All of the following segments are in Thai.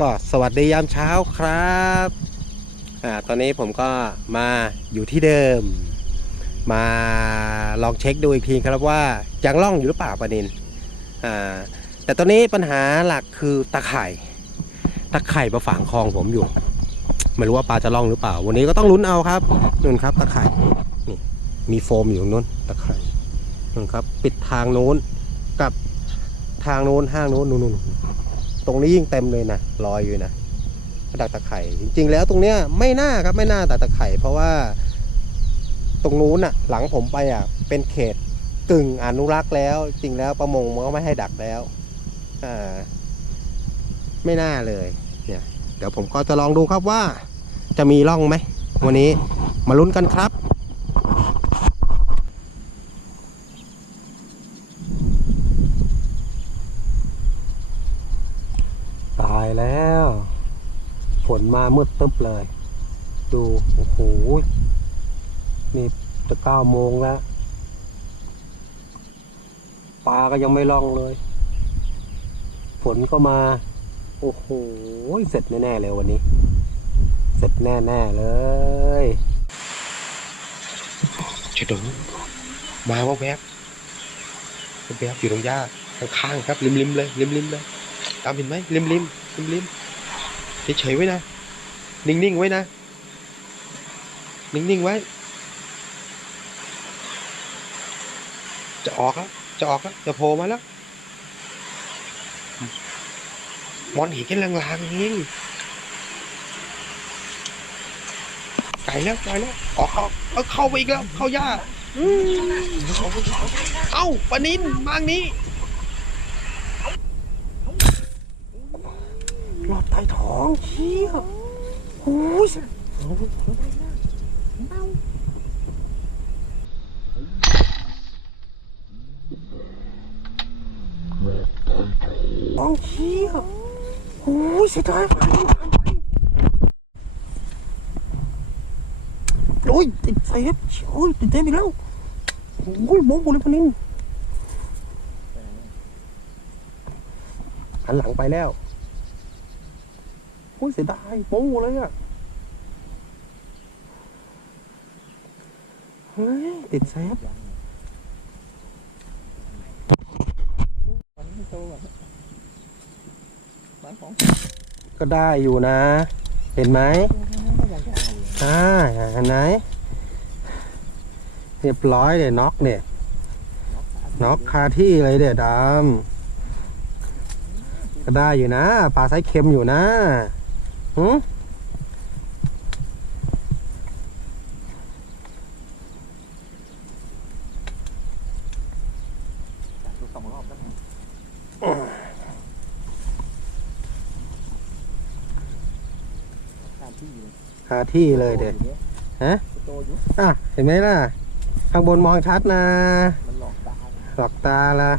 ก็สวัสดียามเช้าครับอ่าตอนนี้ผมก็มาอยู่ที่เดิม มาลองเช็คดูอีกทีครับว่ายังล่องอยู่หรือเปล่าปานินอ่าแต่ตอนนี้ปัญหาหลักคือตะไคร่ตะไคร่มาฝังคลองผมอยู่ไม่รู้ว่าปลาจะล่องหรือเปล่า วันนี้ก็ต้องลุ้นเอาครับนู่นครับตะไคร่นี่มีโฟมอยู่ตรงนู้นตะไคร่นู่นครับ ปิดทางนู้นกับทางนู้นห้างนู้นนู่นนู่น ตรงนี้ยิ่งเต็มเลยนะลอยอยู่นะดักตะไคร่จริง ๆ แล้วตรงเนี้ยไม่น่าครับไม่น่าดักตะไคร่เพราะว่า ตรงนู้นน่ะ หลังผมไปอะ เป็นเขตกึ่งอนุรักษ์แล้ว จริงแล้วประมงมันก็ไม่ให้ดักแล้วอ่าไม่น่าเลย เนี่ย เดี๋ยวผมก็จะลองดูครับว่า จะมีร่องไหมวันนี้มาลุ้นกันครับ ตายแล้ว ฝน มามืดตึ๊บเลย ดู โอ้โห นี่จะเก้าโมงแล้ว ปลาก็ยังไม่ล่องเลย ฝนก็มา โอ้โห เสร็จแน่ๆเลยวันนี้ เสร็จแน่ๆเลยฉดุมาว่าแวบแวบอยู่ตรงหญ้าข้างๆครับริมๆเลยริมๆเลย ตามเห็นไหมริมๆริมๆเฉยๆไว้นะ นิ่งๆไว้นะ นิ่งๆไว้ จะออกแล้ว จะออกแล้ว จะโผล่มาแล้ว มอนเห็นแค่ลางๆเองไกลแล้วไกลแล้ว ออกเข้าเอาเข้าไปอีกแล้ว เข้าหญ้าอืมเอ้าปนินมางนี้หลอดใต้ท้องเชี่ย อ้ยท้องเชี่ยโอ้ยเสียดายมากโอ้ยติดเซฟโอ้ยติดเซฟอีกแล้วโอ้ยโบ้งหมดเลยพนินหันหลังไปแล้ว อ้ยเสียดายโป้เลยอะเฮ้ยติดเซฟก็ได้อยู่นะ เห็นไหมอ่าเห็นไหมเรียบร้อยเลยน็อกเนี่ยน็อกคาที่เลยเด็ดดำก็ได้อยู่นะ ปลาไซส์เค็มอยู่นะ หืมคาที่เลยเด็ดฮะอะเห็นไหมล่ะ ข้างบนมองชัดนะ มันหลอกตา หลอกตาละ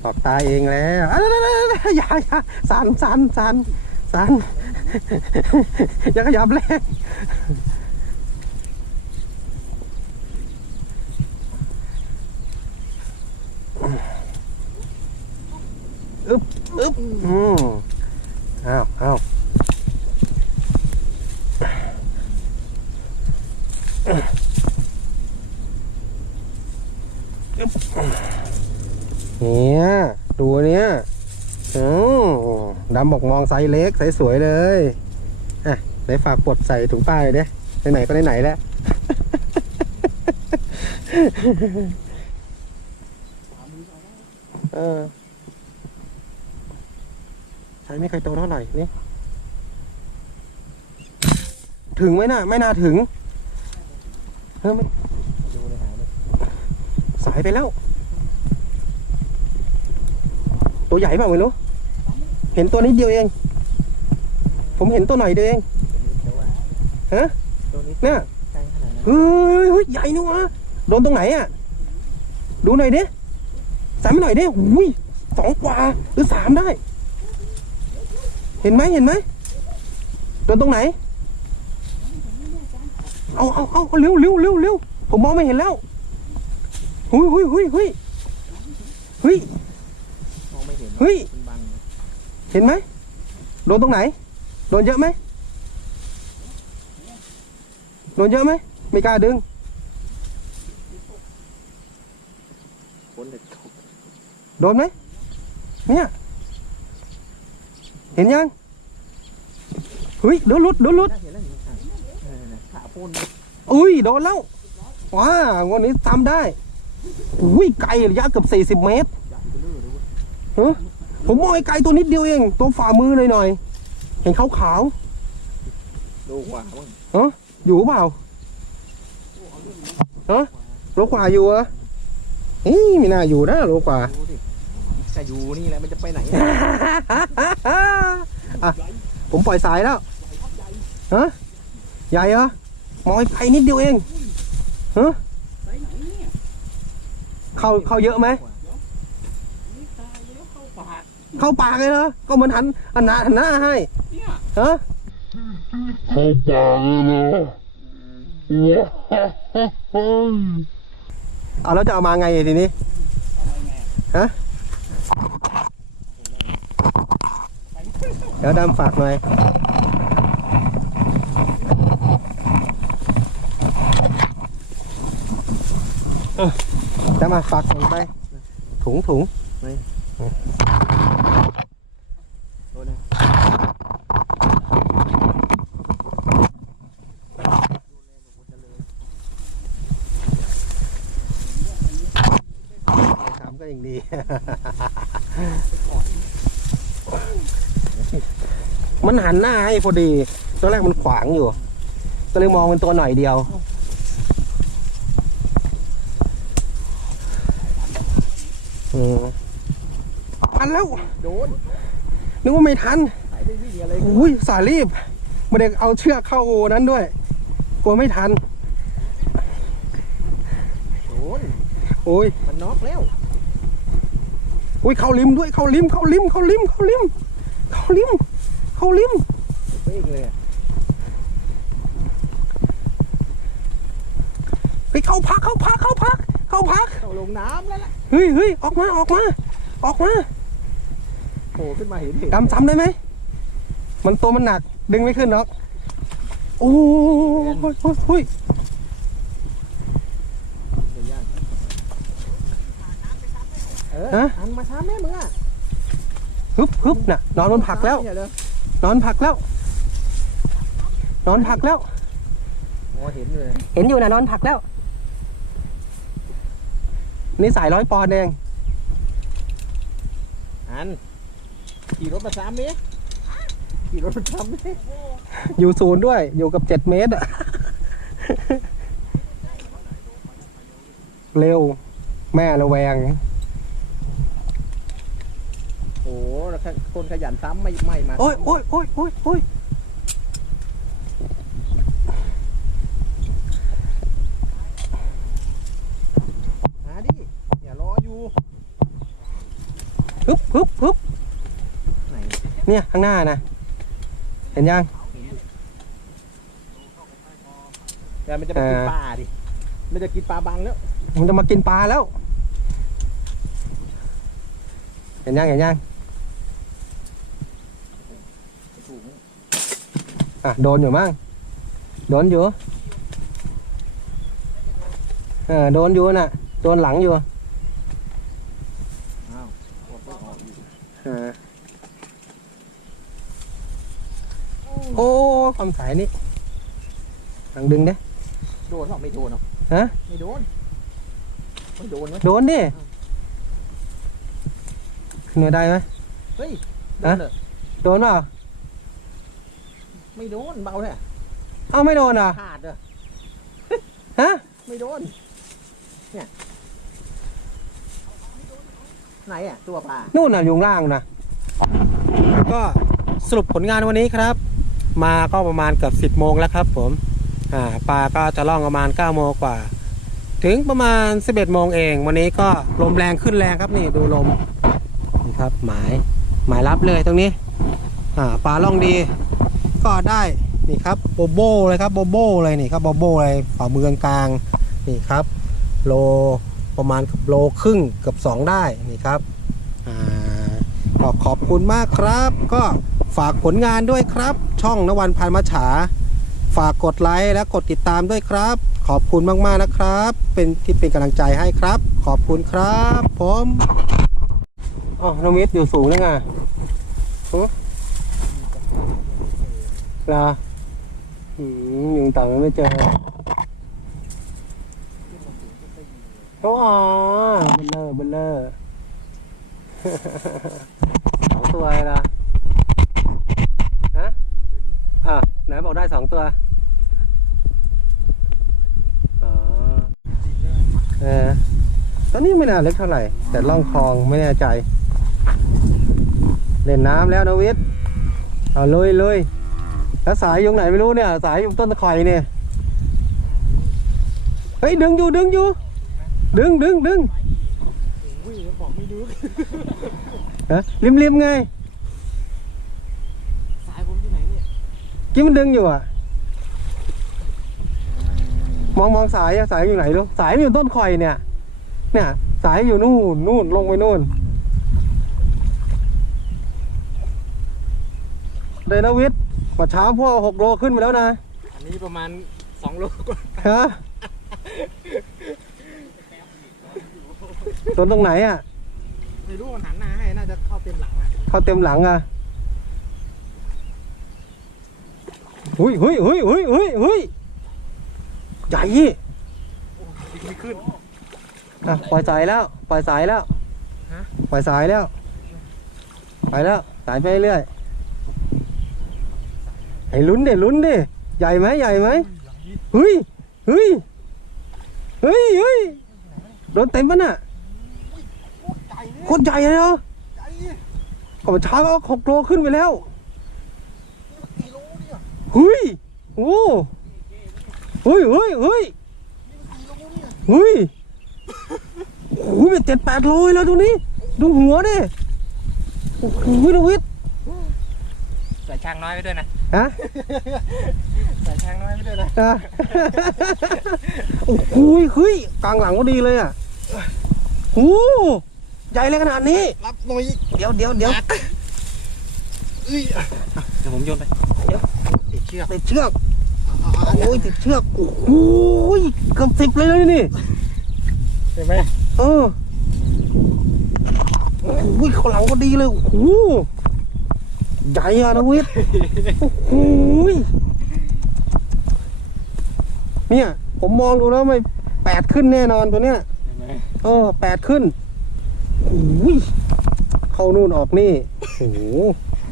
หลอกตาเองแล้วอะอย่าอย่าสันสันสัน สัน อย่าขยับแรงอึ๊บอึ๊บอืมอ้าวอ้าวเนี่ย ตัวเนี้ย ดำบอกมองไซส์เล็กไซส์สวยเลยอะไหนฝากปลดใส่ถุงป้ายเด้ไหนๆก็ไหนๆแล้ว เออใช้ไม่เคยโตเท่าไหร่นี่ถึงไหมน่ะ ไม่น่าถึงเออไม่สายไปแล้ว ตัวใหญ่เปล่าไม่รู้ เห็นตัวนิดเดียวเอง ผมเห็นตัวหน่อยเดียวเองตัวนี้เดี๋ยวว่าฮะตัวนี้เนี่ยใกล้ขนาดนั้นเฮ้ยเฮ้ยใหญ่นี่วะโดนตรงไหนอะ ดูหน่อยดิสามหน่อยดิหุยสองกว่าหรือสามได้ เห็นไหมเห็นไหมโดนตรงไหน เอาเอาเอาเอาเร็วเร็วเร็วเร็วผมมองไม่เห็นแล้วหุยหุยหุยหุยหุยมองไม่เห็นเฮ้ยมันบัง เห็นไหมโดนตรงไหน โดนเยอะไหมโดนเยอะไหมไม่กล้าดึงโดนไหมเนี่ยเห็นยังเฮ้ยโดนลุดโดนลุดอุ้ยโดนแล้วว้างวันนี้ทำได้อุ้ยไกลระยะเกือบสี่สิบ40 เมตรเบลอเลยเว้ยฮะ ผมมองไอ้ไกลตัวนิดเดียวเอง ตัวฝ่ามือหน่อยหน่อยๆเห็นขาวขาวโลกว่ามั้งๆอยู่เปล่าฮะโลกว่าอยู่เหรอเฮ้ยไม่น่าอยู่นะโลกว่าดูดิจะอยู่นี่แหละมันจะไปไหนอะผมปล่อยสายแล้วฮะใหญ่เหรอมองไกลนิดเดียวเองฮะเข้าเข้าเยอะไหม เข้าปากเลยเหรอก็เหมือนหันหันหน้าหันหน้าให้ฮะเข้าปากเลยเหรอว้าวเอาแล้วจะเอามาไงทีนี้ฮะเดี๋ยวดำฝากหน่อยจะมาฝากหน่อยไปถุงถุง โดนนะ ถามก็ยังดี มันหันหน้าให้พอดี ตอนแรกมันขวางอยู่ ก็เลยมองเป็นตัวหน่อยเดียว อืมทันแล้ว โดน นึกว่าไม่ทันหายไปวิ่งอะไรอุ้ยสายรีบไม่ได้เอาเชือกเข้าโอนั้นด้วย กลัวไม่ทันโดนโอ้ย มันน็อกแล้ว อุ้ยเข้าริมด้วยเข้าริมเข้าริมเข้าริมเข้าริมเข้าริมเข้าริมเป้งเลยอะไปเข้าพักเข้าพักเข้าพักเข้าพักต้องลงน้ำแล้วล่ะเฮ้ยเฮ้ยออกมาออกมาออกมาโผล่ขึ้นมาเห็นเห็นดำซ้ำได้ไหมมันตัวมันหนักดึงไม่ขึ้นหรอกโอ้ยโอ้ยโอ้ยโอ้ย เดี๋ยวยาก เอออันมาช้าแม่มึงอะฮึบฮึบน่ะ นอนบนผักแล้วเนี่ยเลยนอนผักแล้ว นอนผักแล้วอ๋อเห็นเลยเห็นอยู่นะนอนผักแล้ว นี่สายร้อยปอนด์เองอันขี่รถมาสามเมตรขี่รถมาสามเมตรอยู่ศูนย์ด้วย อยู่กับเจ็ดเมตรอะเร็ว แม่ระแวง โอ้โหแล้ว คนขยันซ้ำไม่ไม่มาโอ้ยโอ้ยโอ้ยโอ้ยโอ้ยหาดิอย่ารออยู่ฮึบฮึบฮึบไหนเนี่ยข้างหน้านะเห็นยังแต่มันจะไปกินปลาดิมันจะกินปลาบังแล้วมันจะมากินปลาแล้วเห็นยังเห็นยัง ถูก อะโดนอยู่มั้งโดนอยู่เออโดนอยู่น่ะโดนหลังอยู่อ้าวอดไม่ออกอยู่เออโอ้ความสายนี่หลังดึงเด้โดนหรอไม่โดนหรอกฮะไม่โดนไม่โดนไหมโดนดิขึ้นมาได้ไหมเฮ้ยโดฮะนเหรอโดนเปล่า ไม่โดนเบาเลยเอ้าไม่โดนเหรอะขาดเหรอฮะไม่โดนเนี่ยไหนอะตัวปลานู่นน่ะอยู่ข้างล่างนะก็สรุปผลงานวันนี้ครับ มาก็ประมาณเกือบสิบโมงแล้วครับ ผมอ่าปลาก็จะล่องประมาณ9ก้าโมงกว่า ถึงประมาณ 11 โมงเอง วันนี้ก็ลมแรงขึ้นแรงครับนี่ดูลมนี่ครับหมายหมายรับเลยตรงนี้อ่าปลาล่องดี ก็ได้นี่ครับโบโบเลยครับโบโบเลยนี่ครับโบโบเลยฝ่ามือกลางๆนี่ครับโลประมาณโลครึ่งเกือบสองได้นี่ครับอ่าก็ขอบคุณมากครับ ก็ฝากผลงานด้วยครับ ช่องนวันพันมัฉา ฝากกดไลค์และกดติดตามด้วยครับ ขอบคุณมากๆนะครับ เป็นที่เป็นกำลังใจให้ครับ ขอบคุณครับผมอ๋อน้องมิตรอยู่สูงแล้วไง โอ้ลามยุงต่างไม่เจอโอ้อ๋อเบลเลอร์เบลเลอร์สองตัวเลยนะฮะอะไหนบอกได้สองตัวอ๋อเออตอนนี้ไม่น่าเล็กเท่าไหร่ แต่ล่องคลองไม่แน่ใจ เล่นน้ำแล้วนะวิทย์เอาลุยลุย แล้วสายอยู่ไหนไม่รู้เนี่ย สายอยู่ต้นตะไคร่เนี่ยเฮ้ยดึงอยู่ดึงอยู่ ดึงดึงดึงวิ่งแล้วบอกไม่รู้ฮะริมริมไงสายผมที่ไหนเนี่ยกี้มันดึงอยู่อะมองมองสายอะสายอยู่ไหนลูกสายมันอยู่ต้นข่อยเนี่ย เนี่ย สายอยู่นู่นนู่นลงไปนู่นเดนวิทย์ มาเช้าพวกหกโลขึ้นไปแล้วนะ อันนี้ประมาณสองโลกว่าฮะต้นตรงไหนอะ ไม่รู้มันหันหน้าให้น่าจะเข้าเต็มหลังอะเข้าเต็มหลังอะหุยหุยหุยหุยหุยหุยใหญ่ดึงไม่ขึ้น อะปล่อยสายแล้วปล่อยสายแล้วฮะ ปล่อยสายแล้ว ไปแล้วสายไปเรื่อย ไอ้ลุ้นดิลุ้นดิใหญ่ไหมใหญ่ไหมเฮ้ยเฮ้ยเฮ้ยเฮ้ยโดนเต็มปะน่ะโคตรใหญ่เลยเหรอก็มาช้าก็หกโลขึ้นไปแล้วเฮ้ยโอ้เฮ้ยเฮ้ยเฮ้ยเฮ้ยโอ้โหเป็นเจ็ดแปดโลเลยแล้วตัวนี้ดูหัวดิโอ้โหนวิทย์ ส่ช่างน้อยไปด้วยนะฮะใส่ช่างน้อยไปด้วยนะอะ โอ้โหเฮ้ยกลางหลังก็ดีเลยอะโอ้โหใหญ่เลยขนาดนี้ รับหน่อยเดี๋ยวเดี๋ยวเดี๋ยวเอ้ยเดี๋ยวผมโยนไปเดี๋ยวติดเชือกติดเชือก โอ้ยติดเชือกโอ้โหเกือบสิบเลยนะนี่ เห็นไหมเออโอ้โหข้างหลังก็ดีเลยโอ้โห ใหญ่อะนะวิทย์โอ้โหเนี่ย ผมมองดูแล้วไม่แปดขึ้นแน่นอนตัวเนี้ยเห็นไหมเออแปดขึ้นโอ้ยเข้านู่นออกนี่โอ้โห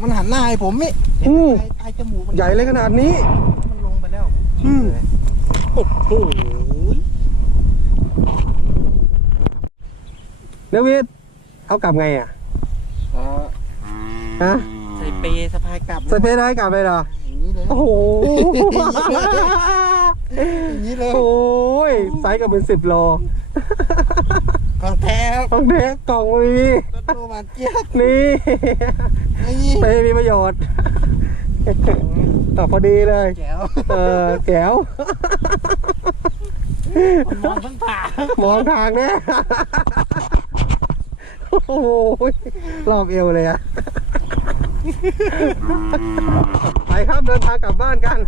มันหันหน้าให้ผมนี่อืมปลายปลายจมูกมันใหญ่เลยขนาดนี้ มันลงไปแล้วอืมโอ้โหเนวิทเอากลับไงอะอ๋อฮะ ใส่เปสะพายกลับสเปรย์ได้กลับไปเหรอ อย่างนี้เลยโอ้โห อย่างนี้เลยโอ้ยไซส์ก็เป็นสิบโลของแท้ครับต้องเทกกล่องมีรถโรมันเจี๊ยบนี่นี่เปรย์มีประโยชน์อะพอดีเลย แจ๋วเออแก้วมันมองทั้งผ่ามองทางเนี่ยโอ้โหรอบเอวเลยอะ ไปครับเดินทางกลับบ้านกัน